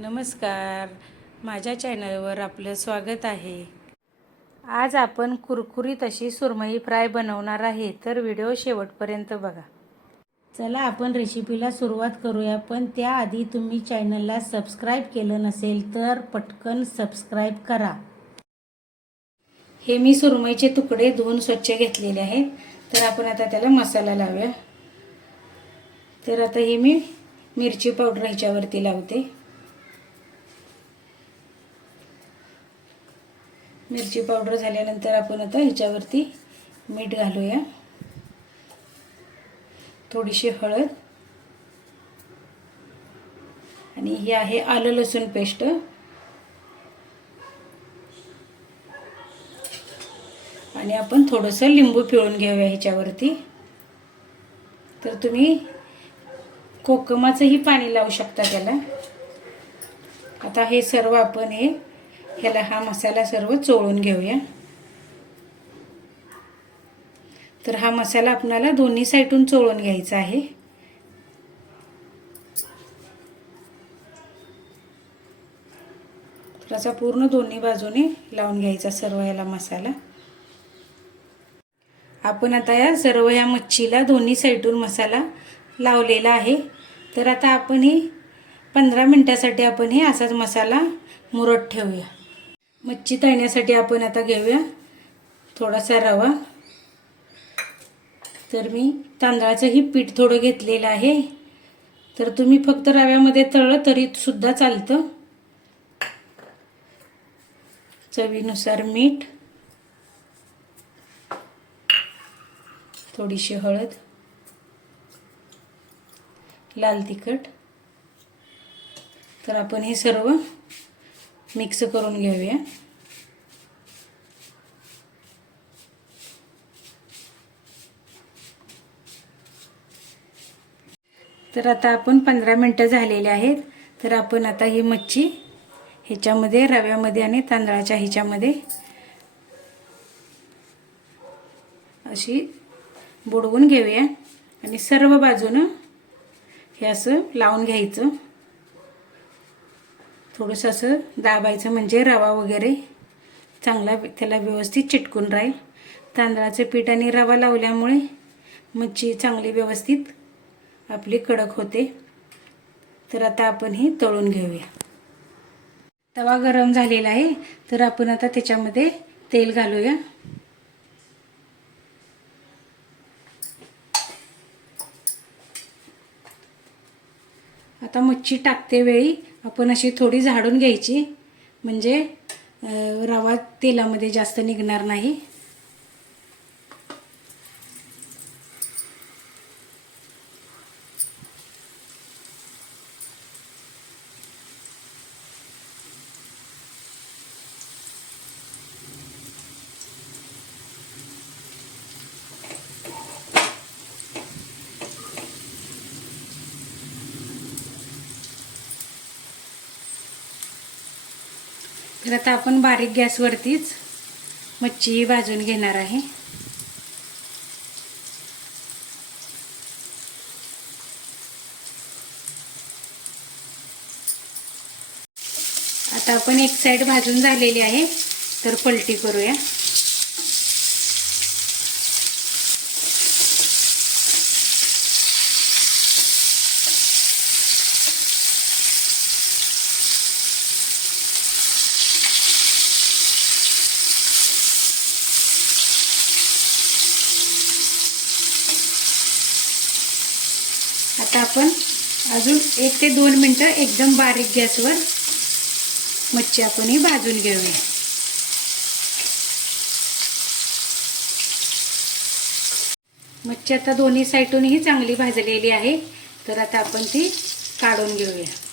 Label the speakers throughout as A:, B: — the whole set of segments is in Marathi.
A: नमस्कार. माझ्या चॅनलवर आपलं स्वागत आहे. आज आपण कुरकुरीत अशी सुरमई फ्राय बनवणार आहे तर व्हिडिओ शेवटपर्यंत बघा. चला आपण रेसिपीला सुरुवात करूया पण त्याआधी तुम्ही चॅनलला सबस्क्राईब केलं नसेल तर पटकन सबस्क्राईब करा. हे मी सुरमईचे तुकडे धुवून स्वच्छ घेतलेले आहेत. तर आपण आता त्याला मसाला लावूया. तर आता हे मी मिरची पावडर ह्याच्यावरती लावते. मिरची पावडर झाल्यानंतर आपण आता ह्याच्यावरती मीठ घालूया. थोडीशी हळद. आणि ही आहे आलं लसूण पेस्ट. आणि आपण थोडंसं लिंबू पिळून घेऊया ह्याच्यावरती. तर तुम्ही कोकमाचंही पाणी लावू शकता त्याला. आता हे सर्व आपण हे ह्याला हा मसाला सर्व चोळून घेऊया. तर हा मसाला आपणाला दोन्ही साईडून चोळून घ्यायचा आहे. तर असा पूर्ण दोन्ही बाजूने लावून घ्यायचा सर्व ह्याला मसाला. आपण आता या सर्व या मच्छीला दोन्ही साईडून मसाला लावलेला आहे. तर आता आपण ही पंधरा मिनटासाठी आपण हे असाच मसाला मुरत ठेवूया. मच्छी तळण्यासाठी आपण आता घेऊया. थोडासा रवा. तर मी तांदळाचंही पीठ थोडं घेतलेलं आहे. तर तुम्ही फक्त रव्यामध्ये तळलं तरी सुद्धा चालतं. चवीनुसार मीठ. थोडीशी हळद. लाल तिखट. तर आपण हे सर्व मिक्स करून घेऊया. तर आता आपण पंधरा मिनटं झालेले आहेत. तर आपण आता ही मच्छी ह्याच्यामध्ये रव्यामध्ये आणि तांदळाच्या ह्याच्यामध्ये अशी बुडवून घेऊया. आणि सर्व बाजूनं हे असं लावून घ्यायचं. थोडंसं असं दाबायचं म्हणजे रवा वगैरे चांगला त्याला व्यवस्थित चिटकून राहील. तांदळाचं पीठ आणि रवा लावल्यामुळे मच्छी चांगली व्यवस्थित आपली कडक होते. तर आता आपण हे तळून घेऊया. तवा गरम झालेला आहे तर आपण आता त्याच्यामध्ये तेल घालूया. आता मच्छी टाकते वेळी. आपण अशी थोडी झाडून घ्यायची. म्हणजे रवा तेलामध्ये जास्त निघणार नाही. तर आता आपण बारीक गॅसवरतीच मच्छी भाजून घेणार आहे. आता आपण एक साईड भाजून झालेली आहे तर पलटी करूया आता आपण अजून एक ते दोन मिनटं एकदम बारीक गॅसवर मच्छी आपण ही भाजून घेऊया. मच्छी आता दोन्ही साईडूनही चांगली भाजलेली आहे. तर आता आपण ती काढून घेऊया.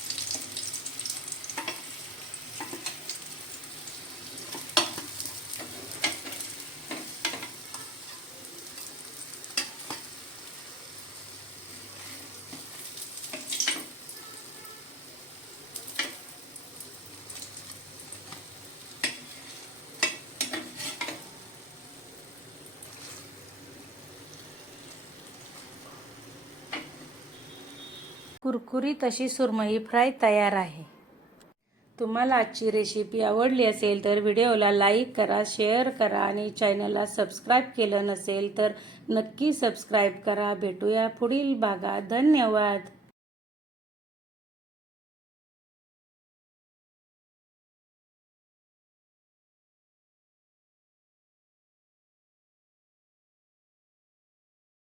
A: कुरकुरीत अशी सुरमई फ्राय तयार आहे. तुम्हाला आजची रेसिपी आवडली असेल तर व्हिडिओला लाईक करा शेअर करा आणि चॅनलला सबस्क्राईब केलं नसेल तर नक्की सबस्क्राईब करा. भेटूया पुढील भागात. धन्यवाद!